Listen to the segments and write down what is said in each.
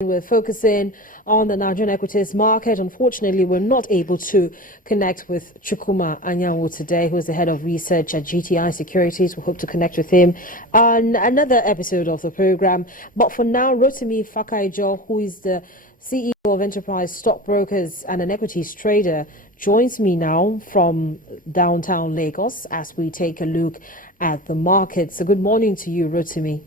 We're focusing on the Nigerian equities market. Unfortunately, we're not able to connect with Chukwuma Anyanwu today, who is the head of research at GTI Securities. We hope to connect with him on another episode of the program. But for now, Rotimi Fakaijo, who is the CEO of Enterprise Stockbrokers and an equities trader, joins me now from downtown Lagos as we take a look at the market. So good morning to you, Rotimi.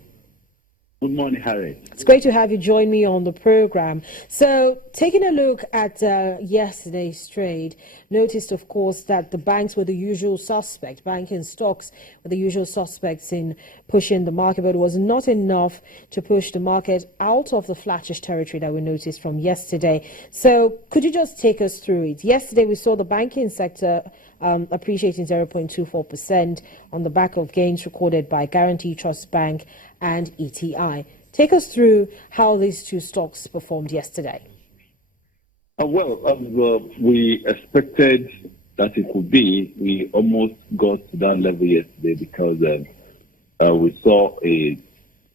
Good morning, Harry. It's great to have you join me on the program. So, taking a look at yesterday's trade, noticed, of course, that the banks were the usual suspect. Banking stocks were the usual suspects in pushing the market, but it was not enough to push the market out of the flattish territory that we noticed from yesterday. So, could you just take us through it? Yesterday, we saw the banking sector appreciating 0.24% on the back of gains recorded by Guarantee Trust Bank and ETI. Take us through how these two stocks performed yesterday. We expected that it could be. We almost got to that level yesterday because we saw a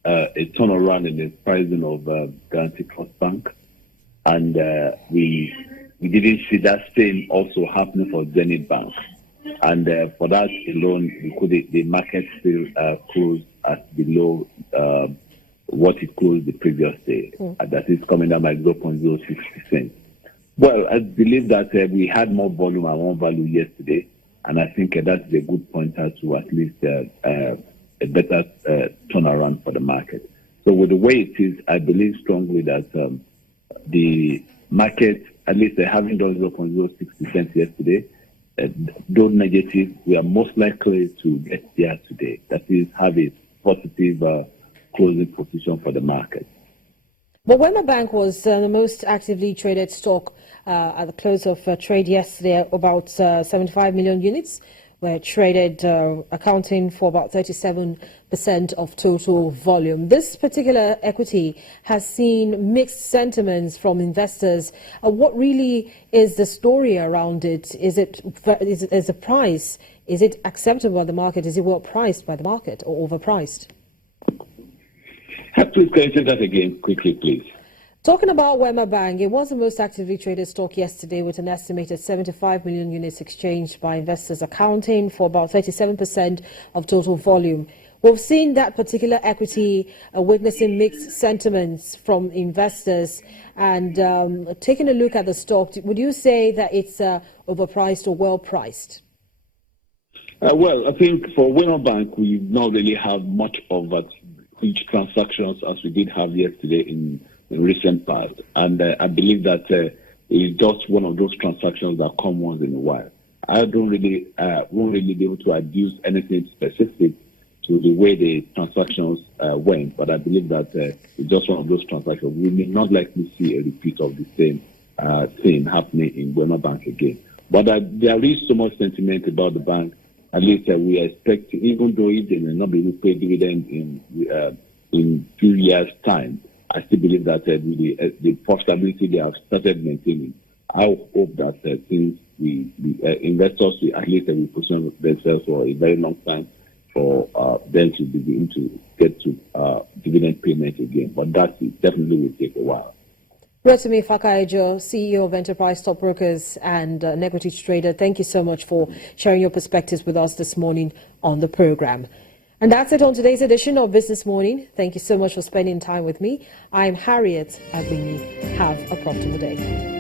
turnaround in the pricing of Guarantee Trust Bank, and we didn't see that same also happening for Zenith Bank. And for that alone, the market still closed at below what it closed the previous day. That is coming down by 0.06%. Well, I believe that we had more volume and more value yesterday, and I think that's a good pointer to at least a better turnaround for the market. So with the way it is, I believe strongly that the market, at least having done 0.06% yesterday, those negatives, we are most likely to get there today. That is, have a positive closing position for the market. But Wema Bank was the most actively traded stock at the close of trade yesterday. About 75 million units were traded, accounting for about 37% of total volume. This particular equity has seen mixed sentiments from investors. What really is the story around it? Is the price? Is it acceptable by the market? Is it well priced by the market or overpriced? Please can you say that again quickly, please? Talking about Wema Bank, it was the most actively traded stock yesterday with an estimated 75 million units exchanged by investors, accounting for about 37% of total volume. We've seen that particular equity witnessing mixed sentiments from investors. And taking a look at the stock, would you say that it's overpriced or well priced? I think for Wema Bank, we not really have much of that huge transactions as we did have yesterday in recent past, and I believe that it's just one of those transactions that come once in a while. I won't really be able to adduce anything specific to the way the transactions went, but I believe that it's just one of those transactions. We may not likely see a repeat of the same thing happening in Wema Bank again. But there is so much sentiment about the bank. At least we expect, even though if they may not be able to pay dividend in few years' time, I still believe that the profitability they have started maintaining. I hope that since investors will at least will position themselves for a very long time for them to begin to get to dividend payment again. But that definitely will take a while. Rotimi Fakaijo, CEO of Enterprise Stockbrokers and an equities trader, thank you so much for sharing your perspectives with us this morning on the program. And that's it on today's edition of Business Morning. Thank you so much for spending time with me. I'm Harriet Agbini. Have a profitable day.